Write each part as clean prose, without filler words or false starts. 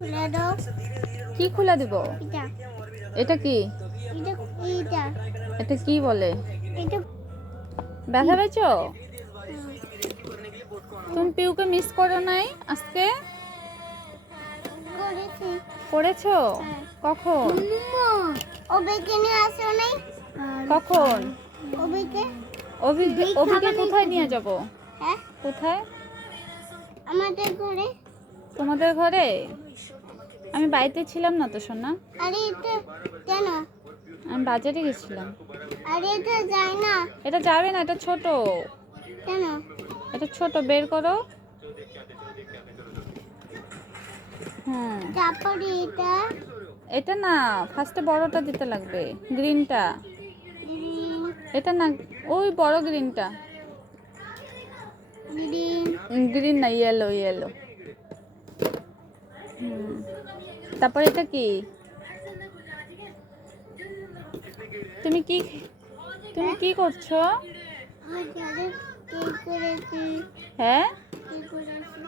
খুলে দাও। কি খুলে দিব? এটা এটা কি? এটা এটা এটা কি বলে? এটা ব্যথা পেয়েছো? তুমি পিউকে মিস করো নাই আজকে? করেছি। করেছো? হ্যাঁ। কখন? ওবেকে নিয়ে আসো নাই? কখন? ওবেকে অভিকে কোথায় নিয়ে যাব? হ্যাঁ কোথায়? আমাদের ঘরে। তোমাদের ঘরে? আমি বাড়িতে ছিলাম না তো সোনা। আরে এটা কেন? আমি বাজারে গেছিলাম। আরে এটা যায় না এটা যাবে না, এটা ছোট। কেন? এটা ছোট, বের করো। হ্যাঁ, তারপরে এটা এটা না, ফার্স্টে বড়টা দিতে লাগবে, গ্রিনটা। গ্রিন এটা না, ওই বড় গ্রিনটা। গ্রিন গ্রিন না, ইয়েলো ইয়েলো। তারপর এটা কি? তুমি কি তুমি কি করছো? আমার ঘরে কেক করেছি। হ্যাঁ, কেক করেছি।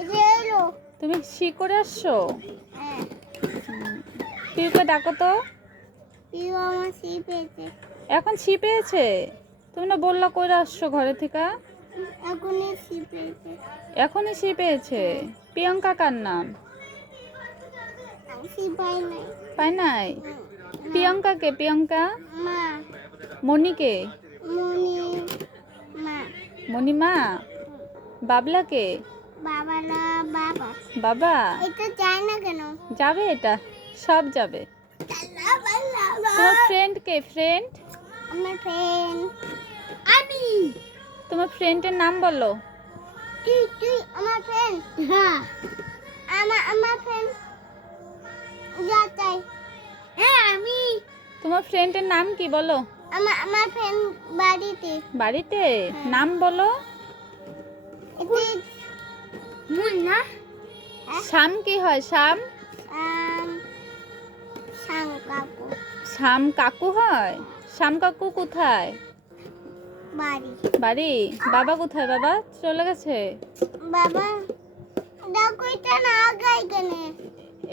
এই যে এলো। তুমি শি করে আসছো? হ্যাঁ পিউকে ডাকো তো। পিউ আমার সি পেয়েছে। এখন শি পেয়েছে? তুমি না বললা কইরা আসছো ঘরে থেকে? এখনই সি পেয়েছে। এখনই শি পেয়েছে? প্রিয়ঙ্কা কার নাম? আমি সি পাই নাই। পাই নাই? প্রিয়ঙ্কা কে? প্রিয়ঙ্কা? মা মনিকে? মনি মা মনিমা? বাবলা কে? বাবালা বাবা। বাবা? এটা যায় না কেন? যাবে, এটা সব যাবে। তোমার ফ্রেন্ড কে? ফ্রেন্ড? আমার ফ্রেন্ড আমি। তোমার ফ্রেন্ডের নাম বলো। তুই আমার ফ্রেন্ড। হ্যাঁ আমার ফ্রেন্ড যাতাই। হ্যাঁ আমি। তোমার ফ্রেন্ডের নাম কি বলো? আমার ফ্রেন্ড বাড়িতে। বাড়িতে? নাম বলো। না শাম কি হয়? শাম? সাং কাকু শাম কাকু হয়? শাম কাকু কোথায়? বাড়ি। বাড়ি? বাবা কোথায়? বাবা চলে গেছে। বাবা দেখো এটা না গাই কেন?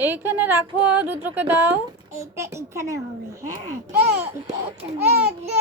এইখানে রাখো, রুদ্রকে দাও। এটা এখানে হবে। হ্যাঁ এটা এখানে হবে।